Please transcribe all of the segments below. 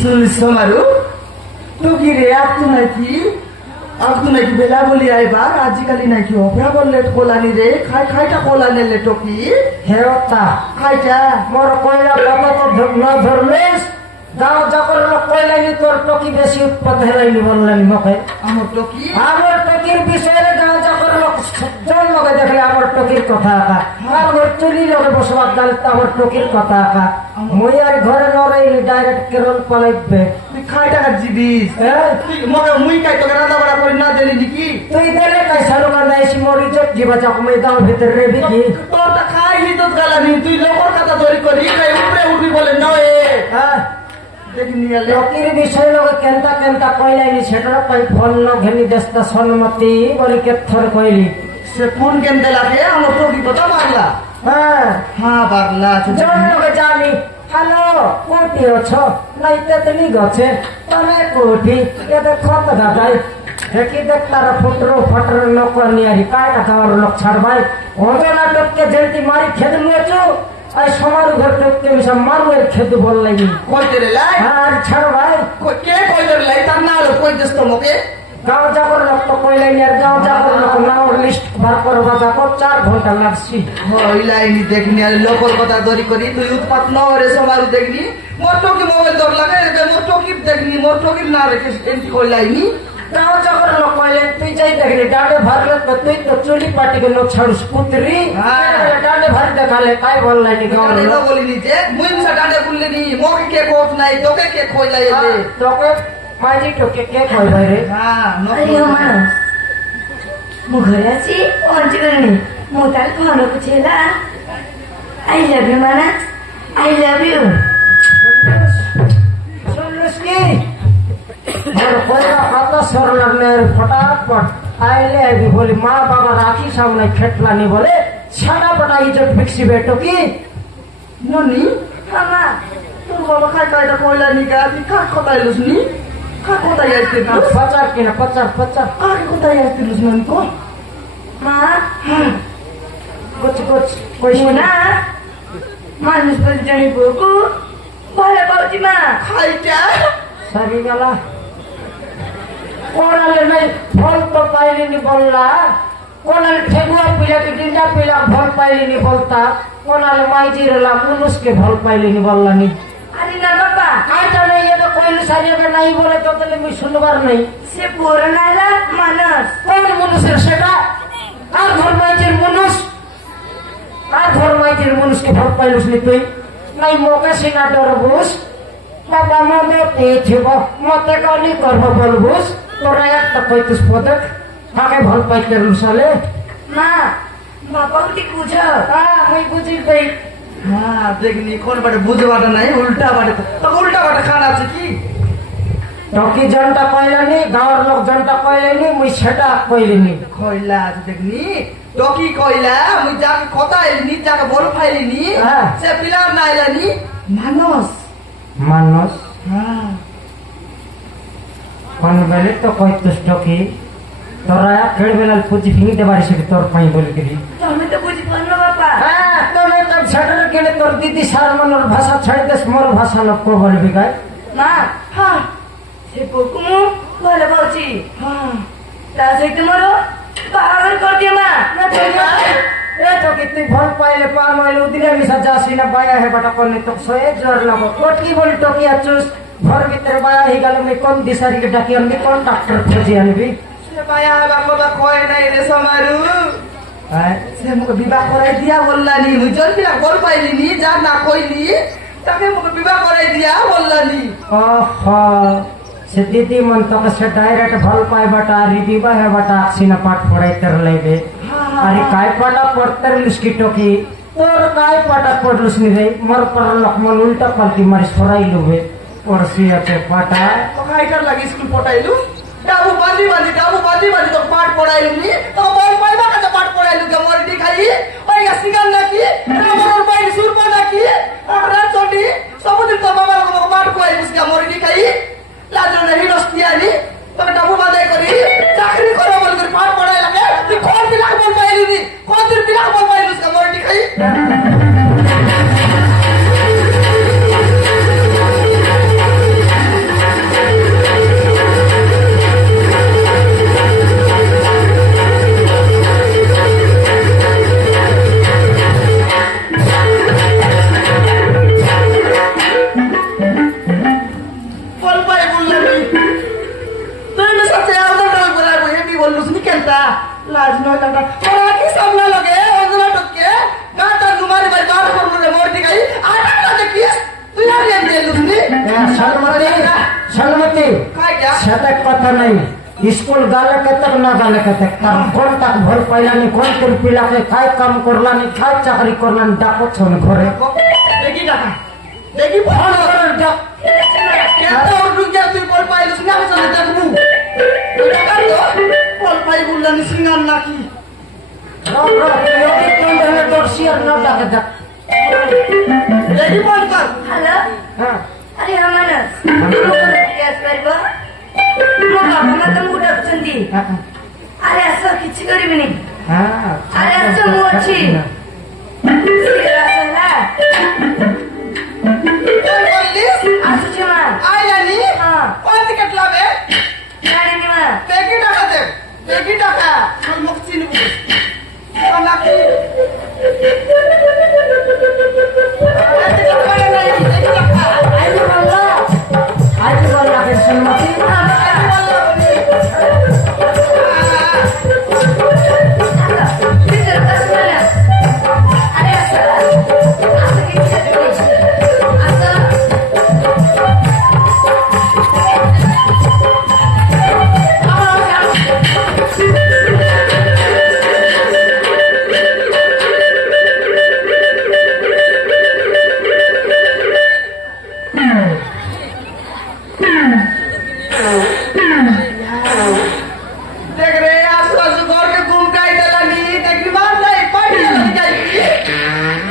শুনিস মারু তো কি রে নাকি বেলা বলি আইবার আজিকালি নাকি অপরা বললে কোলানি রে খাইটা কোলানি লে টকি হেরতা খাইটা মোর কইলা বাবা তো না ধরলেস যাও যখন লোক কইলানি তোর টকি বেশি উৎপাদ হেলাইনি বললেন মুখে আমার টকি বিষয়ে যাও যখন লোক সজ্জন লোকে দেখলে আমার টকির কথা আঁকা আমার চুলি লোকে বসবাস জানলে আমার টকির কথা আঁকা মুই আর ঘরে নরে ডাইরেক্ট কেরল পালাইবে তুই খাই টাকা জিবিস মুই খাই তোকে রান্না বাড়া করে না দিলি নাকি তুই দিলে তাই সারু কান্দা এসি মরি চোখ জিবা চাকমে দাও ভিতরে রেবি কি তোরটা খাই তো গালানি তুই লোকের কথা ধরি করি উপরে উঠবি বলে নয় হ্যাঁ লোকের বিষয় লোক কেনতা কেনতা কইলাইনি সেটার পাই ফোন ঘেনি দেশটা সন্মতি বলি কেথর কইলি সে ফোন কেনতে লাগে আমার টকি কথা বাংলা হ্যাঁ বাংলা জন লোকে জানি হ্যালো কোটি অছ নাইতে তুমি গছে তবে কোটি এতে খত দাদাই দেখি দেখ তারা ফটর লোক নিয়ারি কায় টাকা লোক ছাড়বাই ওজনা টককে জেলতি মারি খেতে নিয়েছো আর সমারু ঘর টককে সব মারুয়ের খেতে বল লাগি কইতে রে লাই আর ছাড় ভাই কে কইতে রে লাই তার না হলো কই দেস তো মোকে গাঁও যাবার লোক তো কইলাইনি আর গাঁও যাবার লোক নাও লিস্ট বার করবা যাবো 4 ঘন্টা লাগছি হইলাইনি দেখনি আর লোকর কথা ধরি করি তুই উৎপাত ন রে সমারু দেখনি মোর টকি মোবাইল দর লাগে মোর টকি দেখনি মোর টকির না রেখে এন্টি কইলাইনি গাঁও যাবার লোক কইলেন তুই যাই দেখনি ডাঁডে ভারলে তো তুই তো চুলি পাটিকে লোক ছাড়ুস পুত্রি ডাঁডে ভার দেখালে তাই বললাইনি গাঁও লোক বলিনি যে মুই মিশা ডাঁডে বললিনি মোকে কে কোট নাই তোকে কে কইলাই এলে তোকে মাঝি তোকে কে কইলাই রে अरे मानस मु घरे आछि पहुंचगलनी मु तार घर को छेला I love you Manas I love you सुनलस की और कोइला खाता सर लगने फटाफट आइले अभी बोली माँ बाबा राखी सामने खेटलानी बोले छाड़ा पटा इज्जत फिक्सी बेटो की ननी मामा তোর বাবা খাই কাইটা কইলানি গা তুই খা খতাইলুস নি খা কোথায় আসতে पचार किना पचार আর কোথায় আসতিলুস ননি কো माँ कुछ कोई मुना मानस पर जाने बोको भले बाउजी माँ খাইটা सभी गला कोणाले नहीं फल तो पाइली नहीं बोलला कोणाले ठेगुआ पिला के डिंडा पिला फल पाइली नहीं बोलता कोणाले माइजी रला मुनुस के फल पाइली नहीं बोलला नहीं अरे ना बाबा आता नहीं ये तो कोई सारी में नहीं बोले तो तले मैं सुनवार नहीं से पूर्ण आला मानस कौन मुनुस सेटा आ घर माइजी मुनुस के फल पाइलुस नहीं तुई नहीं मौका से ना डरबुस बाबा मने पेथिबो मते कनी करब बोलबुस तोरा একটা কইতিস পদক আগে ভাল পাইতে রুসালে माँ बाबा को पूछो মই বুঝি কই হ্যাঁ দেখনি কোন বাটে বুঝবাটা নাই উল্টা বাটে তো উল্টা বাটে খান আছে কি টকি জনটা কইলানি গাওর লোক জনটা কইলানি মই সেটা কইলিনি কইলা আছে দেখনি টকি কইলা মুই যাকে কথা এলিনি যাকে বল ফাইলিনি সে পিলার না এলানি মানস হ্যাঁ কোন বেলে তো কইতিস টকি তোরা খেড় বেলাল পুজি ফিনি দেবারি সে তোর পাই বলি দিলি তুমি তো বুঝি পারলো বাবা হ্যাঁ তোরে তো ছাড়র কেনে তোর দিদি সারমনর ভাষা ছাড়ি দেস মোর ভাষা লোক কো বলবি গায় माँ हाँ से बोको मु भले बाउजी হ্যাঁ तासे तुम्हारो पागल कर दिया माँ ए तो कितनी भल पाइले पा माइले उदिने मिसा जासी ना बाया है बटा कोने तो सोए जोर लगो कोटकी बोली टोकी अचुस घर भीतर बाया ही गल में कौन दिसारी के डाकी अनबी कौन डॉक्टर खोजी अनबी সে মায়া হেবা কথা কয় নাই রে সমারু हाय সে মুকে বিবাহ করাই দিয়া বললানি মুই জন বিলা বল পাইলিনি যা না কইলি তাকে মুকে বিবাহ করাই দিয়া বললানি ओहो से दीदी मन तो से डायरेक्ट भल पाए बटा रिबीबा है बटा सीना पाठ पढ़ाई कर लेबे अरे काय पाटा पढ़तर लिस्की टोकी तोर काय पाटा पढ़लुस नि रे मर पर लखमन उल्टा पलटी मारी छोराई लुबे और सियाते पाटा তো খাইটার লাগি স্কুল পড়াইলু ডাবু বাদি তো পাঠ পড়াইলু নি তো বল পাইবা কাছে পাঠ পড়াইলু কে মরটি খাই ওই গাছিগান নাকি আমার বাইর সুরপা নাকি আমরা চটি সবদিন তো বাবার কোনো পাঠ কইলু কে মরটি খাই লাজো নাই রস্তিয়ানি তো ডাবু বাদাই করি চাকরি করব বল করে পাঠ পড়াই লাগে তুই কোন বিলাক বল পাইলু নি কোন দিন বিলাক বল পাইলু কে মরটি খাই সন্মতি কাইটা সাথে কথা নাই স্কুল গালে কতক না গালে কতক তার কোন তাক ভল পাইলানি কোন তোর পিলাকে খাই কাম করলানি খাই চাকরি করলানি ডাকো ছন ঘরে দেখি টাকা দেখি ফোন করে ডাক কেন উঠুক যা তুই বল পাইলস না চলে দেখবু টাকা তো বল পাই বললানি সিঙ্গার নাকি রব রব yogi কোন ধরে দর্শিয়ার না ডাকে ডাক দেখি বল কর হ্যালো হ্যাঁ আরে রমানস গ্যাস পাইব ମୋ ବାପା ମା ତମକୁ ଡାକୁଛନ୍ତି ଆରେ ଆସ କିଛି କରିବିନି হ্যাঁ ଆରେ ଆସ ମୁଁ ଅଛି ଶୀଘ୍ର ଆସ ହେଲା বল বললিস ଆସୁଛି ମା আইলানি হ্যাঁ কোন টিকেট লাবে ଜାଣିନି মা দেখি টাকা দে দেখি টাকা তুই মুখ চিনবু নাকি আইতে বললা কে সন্মতি ଭିତରେ ବସ ହେଲା ଆରେ ଆସ ଆସ କିଛି କରିବିନି ଆସ देख रे आसु आसु घर के घूम काई देलानी देखी बात नहीं पार्टी लगी जाई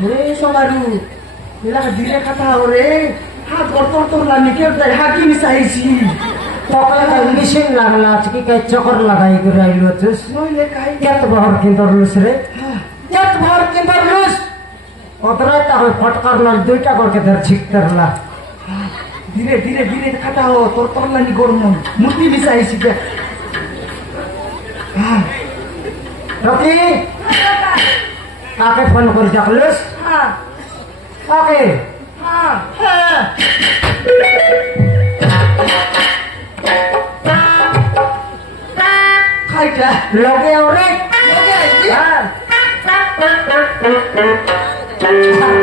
रे सोमारू इला धीरे खाता हो रे हाथ कर तोर लानी के दे हाकी मिसाईছি তকলে মেশিন লাগলা আজকে কে চকর লাগাই করে আইলো তুস নইলে কাই কেত বহর কিন্দর লুস রে কেত বহর কিন্দর লুস অতরাইটা হয় ফটকার নল দুইটা করকে ধর ছিকতরলা धीरे धीरे धीरे खाता हो तोर लानी গরম মুতি মিসাইছি দে রকি কাকে ফোন করে ডাকলুস হ্যাঁ ওকে হ্যাঁ হ্যাঁ খাইটা লগে ওরে লগে আইছি হ্যাঁ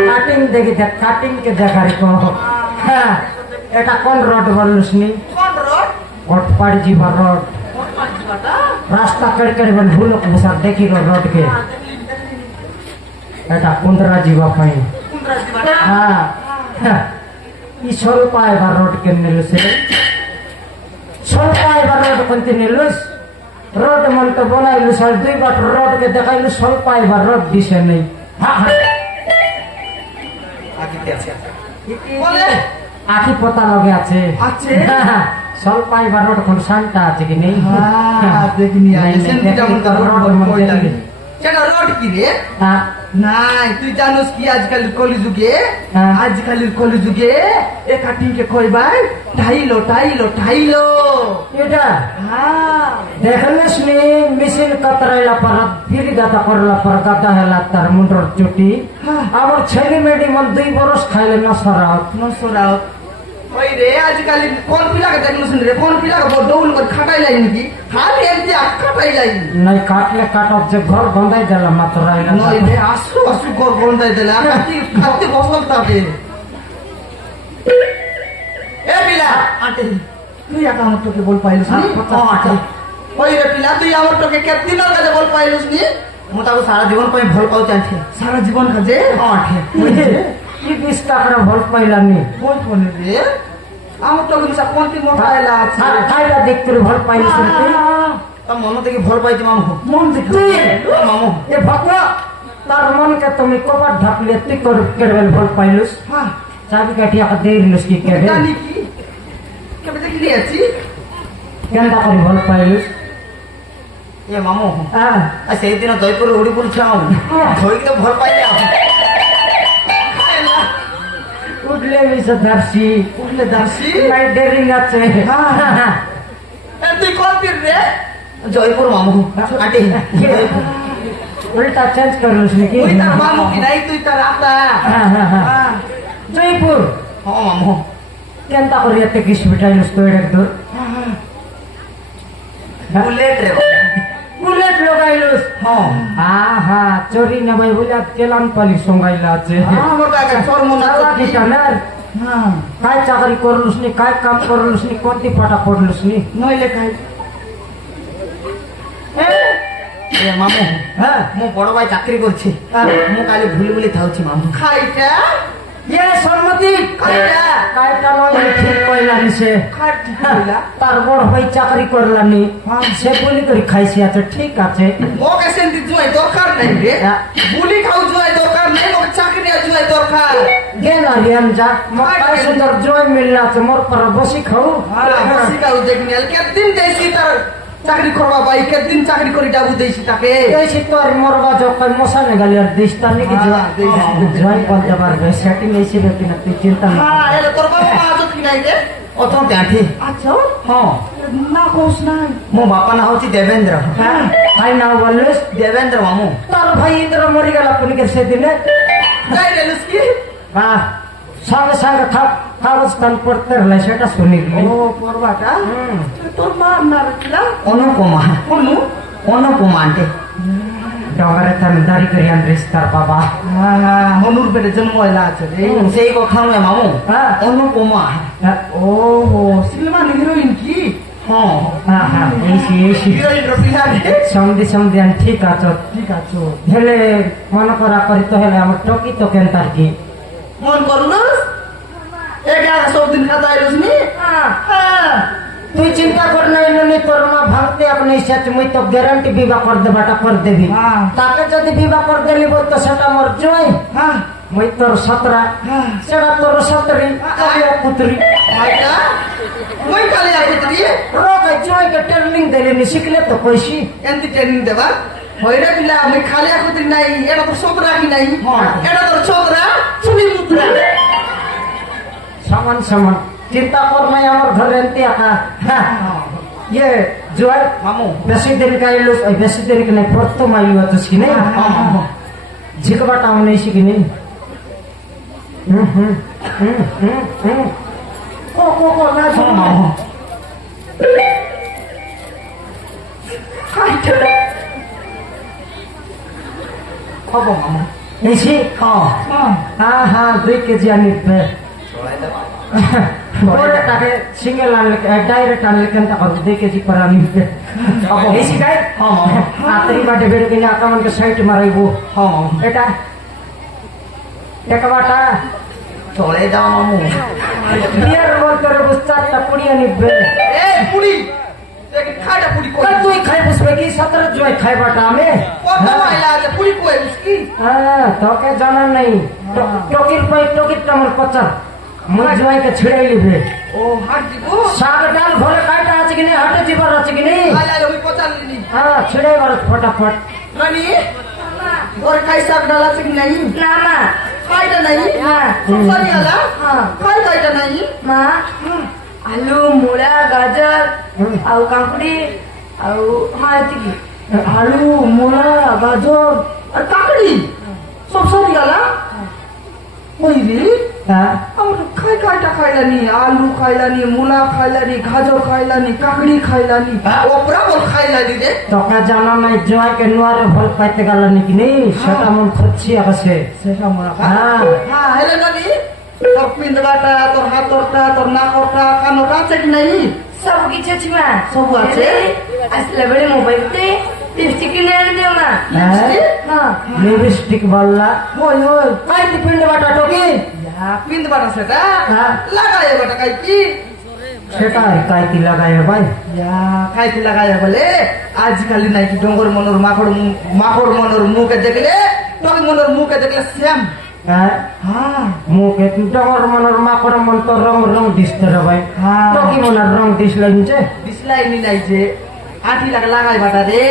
কাটিং দেখি দেখ কাটিং কে দেখারি কো হ্যাঁ এটা কোন রড বললুস নি কোন রড কটপাড়ি জিবা রড রাস্তা কেড়ে কেড়ে বল ভুলো কুসা দেখি রড কে এটা কুন্দরা জিবা পাই কুন্দ্রা দিবাটা হ্যাঁ হ্যাঁ ই স্বল্প আইবার রড কে নিলুস রে স্বল্প আইবার রড কোনটি নিলুস রড মন তো বনাইলুস আর দুই বাট রড কে দেখাইলুস স্বল্প আইবার রড দিছে নেই হ্যাঁ হ্যাঁ আগে আছে বলে আখি পোতা লগে আছে আছে? হ্যাঁ, স্বল্প আইবার রড কোন শান্তা আছে কি নেই হ্যাঁ দেখিনি আইছেন কি যেমন তার রড কই লাগে কেন রড কি রে হ্যাঁ নাই তুই জানোস কি আজকাল কলিযুগে হ্যাঁ। আজকালের কলিযুগে এ কাটিং কে কইবাই ঠাইলো এটা হ্যাঁ দেখলিস নি মিছিল কতরাইলা পর ফিরি গাতা করলা পর গাতা হেলা তার মুন্ডর চুটি হ্যাঁ। আমার ছেলে মেয়েটি মন 2 বরস খাইলে নসরাও নসরাও ওই রে আজকাল কোন পিলাকে দেখলুস রে কোন পিলাকে বড় দৌল করে খাটাই লাই নাকি খালি এমনি খাটাই লাই নাই কাটলে কাটক যে ঘর বন্ধাই দিলাম মাত্র রাইলা নই রে আসু আসু কর বন্ধাই দিলে খাতে বসল তাতে এ পিলা আটে তুই একা আমার তোকে বল পাইলুস নি আটে ওই রে পিলা তুই আমার তোকে কেতদিনের কাছে বল পাইলুস নি ମୁଁ ତାକୁ ସାରା ଜୀବନ ପାଇଁ ଭଲ ପାଉ ଚାହିଁଛି ସାରା ଜୀବନ କାଜେ ଆଠେ কি বিস্তা করে ভোট পাইলানি ବହୁତ ମନେ ରେ ଆମ ତ କିନ୍ତୁ কোনটি মোটা ହେଲା আছে খাইলা দেখতে ভোট পাইলিস রে তুই তা মন দেখি ভাল পাইছি মামু মন দেখি মামু এ ভগবা তার মনকে তুমি কবার ঢাকলে তুই কেড়বেল ভোট পাইলুস হ্যাঁ চাবি কাটিয়া দেইলুস কি কেড়ে জানি কি কেবে দেখলি আছি কেনটা করে ভোট পাইলুস এ মামু হ্যাঁ আর সেই দিন জয়পুর উড়ি পড়ছিলাম ধরিকি তো ভাল পাইলি উঠলে মিশে ধরছি উঠলে দাসি নাই ডেরিং আছে তুই কোন তীর রে জয়পুর মামু আটে উল্টা চেঞ্জ করলুস নাকি তুই তার মামু কি নাই তুই তার আপা হ্যাঁ হ্যাঁ হ্যাঁ জয়পুর হ্যাঁ মামু কেনটা করে এতে কিস বিটাইলুস তো এক দূর বুলেট রে বুলেট আহা চুরি না ভাই বলে কেলান পালি সঙ্গাইলা আছে আমার কাছে চরমনা কিটানার হ্যাঁ काय चाकरी करलुस नी काय काम करलुस नी कोणती पाटा पडलुस नी নইলে খাই এ মামু হ্যাঁ ମୁଁ ବଡ ଭାଇ ଚାକିରି କରୁଛି ମୁଁ କାଲି ଭୁଲି ଭୁଲି ଥାଉଛି ମାମୁ খাইটা ये सम्मति কাইটা कायटा नय ठीक কইলানি সে খাইলা তার বড় ভাই চাকরি করলানি সে বলি করে খাইছি আছে ঠিক আছে মোকে সেন্তি জুয়াই দরকার নাই রে বুলি খাও জুয়াই দরকার নাই মোকে চাকরি জুয়াই দরকার গেল রিয়ান যা মকাই সুন্দর জয় মিললা আছে মোর পর বসি খাও বসি খাও দেখনি আল কেদিন দেইছি তার চাকরি করবা ভাই কেদিন চাকরি করে যাবো দেইছি তাকে এইছি তোর মরবা যখন মশানে গালি আর দিস্তা নাকি জয় বলতে পারবে সেটিং এইছি ব্যক্তি না তুই চিন্তা না হ্যাঁ এলে তোর বাবা মা আজ কি নাই রে ଅଛନ୍ତି ଆଣ୍ଠି আচ্ছা ହଁ না কোস নাই ମୋ ବାପା ନାଁ ହଉଛି ଦେବେନ୍ଦ୍ର হ্যাঁ ভাই না বললিস ଦେବେନ୍ଦ୍ର ମାମୁ তার ভাই ইন্দ্র মরিগেল আপনি সেদিনে যাই রে লুস্কি হ্যাঁ সঙ্গে সঙ্গে কাগজখান পড়তে রলে সেটা শুনি ও পরবাটা তোর মা না রাখলা ଅନୁପମା কোন ଅନୁପମା ଆଣ୍ଟି ডগারে তার দাড়ি করে আনরিস তার বাবা হনুর পেটে জন্ম হইলা আছে রে ସେଇ କଥା ନୁହେଁ ମାମୁ হ্যাঁ ଅନୁପମା ও সিনেমা হিরোইন কি ହଁ হ্যাঁ হ্যাঁ এইছি হিরোইন র পিলা রে সন্ধি আন ঠিক আছে ঠিক আছে হেলে মনে করা করি তো হেলে আমার টকি তো কেন তার কি মন করলুস একা সব দিন খাতা আইলুস নি হ্যাঁ তুই চিন্তা কর না ইনি তোর মা ভাঙতে আপনি সাথে মুই তো গ্যারান্টি বিবাহ করে দেবাটা করে দেবি হ্যাঁ। তাকে যদি বিবাহ করে দেলি বল তো সেটা মোর জয় হ্যাঁ মুই তোর 17 হ্যাঁ। সেটা তোর 17 কালিয়া পুত্রী আইটা মই কালি আইতরি রোগ জয়কে ট্রেনিং দেলি শিখলে তো কইছি এন্তি ট্রেনিং দেবা হইরা দিলা আমি খালি আকুতরি নাই এটা তো সতরা কি নাই এটা তোর ছতরা চুলি মুত্রা সমান সমান চিন্তা কর নাই আমার ঘরে এনতি আকা হ্যাঁ ये জয় ମାମୁ বেশি দিন কাইলো বেশি দিন কি নাই প্রথম আইলো তো সিনে ঝিকবাটা নেই শিখিনি ও না ହଁ ମାମୁ ହବ ମାମୁ এসি ହଁ হ্যাঁ হ্যাঁ 2 কেজি আনিবে বড় টাকে সিঙ্গেল আনলে ডাইরেক্ট আনলে কেন তা 2 কেজি পর আনিবে এসি গাই ହଁ ମାମୁ আতরি বাটে বেড়ে কিনে আকামনকে সাইড মারাইবো ହଁ ମାମୁ এটা একবাটা চলে যাও মামু বিয়ার বলতে বুঝছাটা পুড়িয়ে নিবে এ পুরি দেখ খাটা পুরি কই তুই খাই বুঝবে কি 17 জয় খাইবাটা আমি কত আইলা আছে পুরি কই উস্কি হ্যাঁ তোকে জানার নাই টকির পাই টকির টামর পচার মুই জয়কে ছিড়াই লিবে ও হাট দিব শাক ডাল ঘরে কাটা আছে কিনে হাটে যাবার আছে কিনে আইলা ওই পচালিনি হ্যাঁ ছিড়াই বার ফটাফট রানী ওর খাই শাক ডাল আছে কি নাই না মা খাইটা নাই হ্যাঁ সরি আলা খাই খাইটা নাই মা আলু মূলা গাজর ଆଉ କାଙ୍କୁଡି ଆଉ ହଁ ଏତିକି আলু মূলা গাজর আর কাকড়ি সব সরি আলা ওই রে হ্যাঁ আমার খাই খাইটা খাইলানি আলু খাইলানি মূলা খাইলানি গাজর খাইলানি কাকড়ি খাইলানি ওপরা বল খাইলানি রে তোকে জানা নাই জয়কে নুয়ারে ভাল পাইতে গেল নাকি নেই সেটা মন খুঁজছি আছে সেটা মনে হ্যাঁ হ্যাঁ হেলে নানি তোর পিন্দবাটা তোর হাতরটা তোর নাকরটা কানটা আছে কি নাই ସବୁ କିଛି ଅଛି ମା ସବୁ ଅଛି? ଆସିଲା ବେଳେ ମୋବାଇଲଟେ লিপস্টিক কিনে আনি দিও না হ্যাঁ লিপস্টিক বললা ওই ওই কাইতি পিন্ড বাটা টকি পিন্দবাটা সেটা হ্যাঁ। লাগায় বাটা কাই কি সেটা কাইতি লাগাই ভাই খাইতে লাগায় বলে আজকালি নাকি ডঙ্গর মনোর মাকড় মনোর মুখে দেখলে টকি মনোর মুখে দেখলে শ্যাম হ্যাঁ হ্যাঁ মুখে ডর মনের মাকড় মন তো রং রং দিতে রে ভাই হ্যাঁ। টকি মনের রং দিস লাগছে দিসলাই নাই যে আঠি লাগাই বাটা রে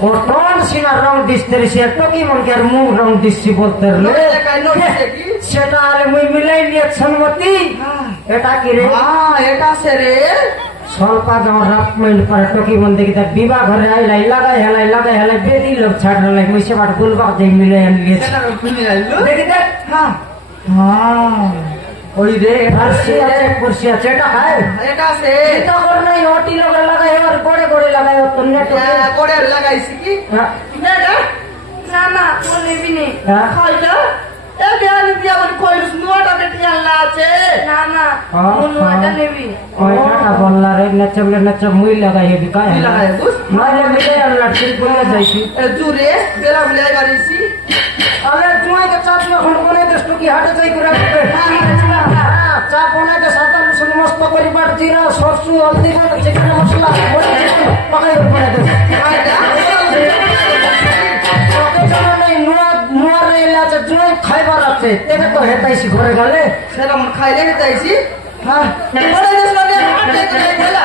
ও টন সিনা রং দিতে রে সে টকি মন কে আর মুখ রং দিছি বলতে রে দেখাই নড়ছে কি সেটা আলে মুই মিলাই নিয়ে সম্মতি এটা কি রে এটা সে রে স্বল্পা গাঁও রাত মাইল পরে টকি মন দেখি তা বিবাহ ঘরে আইলাই লাগাই হেলাই বেদি লোক ছাড় লাই মুই সে বাট বুলবা যাই মিলাই আনলিয়েছে সেটা খুলে আইলো দেখি দেখ হ্যাঁ ওই রে कुर्सी আছে এটা খায় এটা আছে এটা কর নাই ওটি লগে লাগায় আর গোড়ে গোড়ে লাগায় তো নেট করে লাগাইছি কি না না না ও নেবি নে খাইটা এ বিয়ানি দিয়া বলি কইলুস নুয়াটাতে টিয়াল্লা আছে না না নুয়াটা নেবি ওইটা বললা রে নেচবলে নেচব মুই লাগাই হেবি কায় কি লাগাই বুঝ নাইলে মিলে আর লাঠি বলে যাইছি জুরে বেলা বলে বাড়িছি আরে তুই কে চাপ এখন কোনে দষ্ট কি হাটে যাই করে চা বনাইতে সাদা মুসল মস্ত করি বাট জিরা সরসু হলদি চিকেন মশলা পাকাই করে দে খাইবার আছে তেকে তো হেতাইছি ঘরে গেলে সেরকম খাইলে চাইছি হ্যাঁ পরে দেশলা দিয়ে হাতে করে গেলা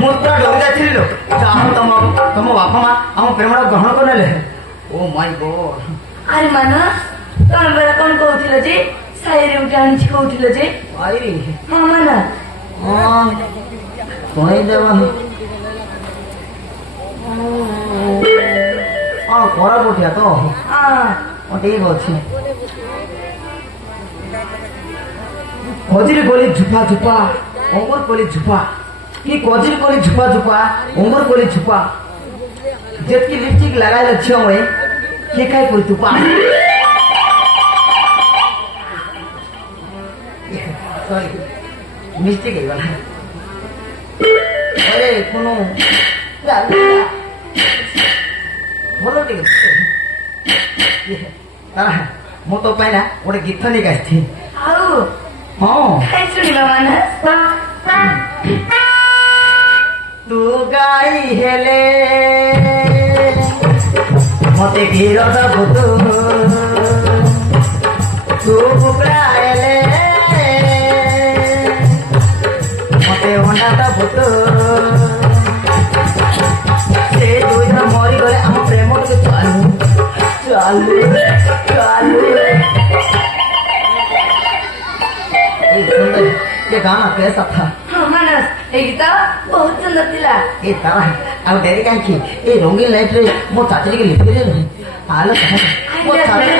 ମୁଁ ପୁରା ଡରି ଯାଇଥିଲି ଲୋ ଯାହା ତମ ବାପା ମା ଆମ ପ୍ରେମଟା ଗ୍ରହଣ କରିନେଲେ ଓ ମାଇ ଗଡ୍ ଆରେ ମାନ ତମେ ବେলা କଣ କହୁଥିଲ ଯେ ସାହିରେ ଗୋଟେ ଆଣିଛି କହୁଥିଲ ଯେ ଆଇରି ହଁ ମାନ ହଁ କହିଦେବା ହଁ କୋରାପୁଟିଆ ତ ହଁ ଠିକ ଅଛି ଖଜୁରୀ କୋଳି ଝୁପା ଝୁପା ଅଙ୍ଗୁର କୋଳି ଝୁପା କି ଖଜୁରୀ କୋଳି ଝୁପା ଝୁପା ଅଙ୍ଗୁର କୋଳି ଝୁପା ଯେତିକି লিপস্টিক লাগাইলে ঝিଅ মুই কে খাই করি তুপা সরি মিস্টেক হয়ে গেল আরে কোনো ଭଲ ଟିକେ ମୁଁ ତୋ ପାଇଁ ନା ଗୋଟେ ଗୀତ ନେଇକି ଆସିଛି ଆଉ ହଁ ଖାଇ ଶୁଣିବା ମାନ ତୁ ଗାଈ ହେଲେ ମତେ କ୍ଷୀର ଦବୁ ତୁ କୁକୁଡ଼ା ହେଲେ ମତେ ଅଣ୍ଡା ଦବୁ ସେ ଦୁଇ ଜଣ ମରିଗଲେ ଆମ ପ୍ରେମ ଟିକେ ଚାଲୁ ଚାଲୁ ଚାଲୁ ये गाना कैसा था ହଁ ମାନସ ଏଇ ଗୀତ ବହୁତ ସୁନ୍ଦର ଥିଲା ये तारा अब डेरी कहीं की ये रंगीन लाइट रे मो चाचरी के लिख दे आलो मो चाचरी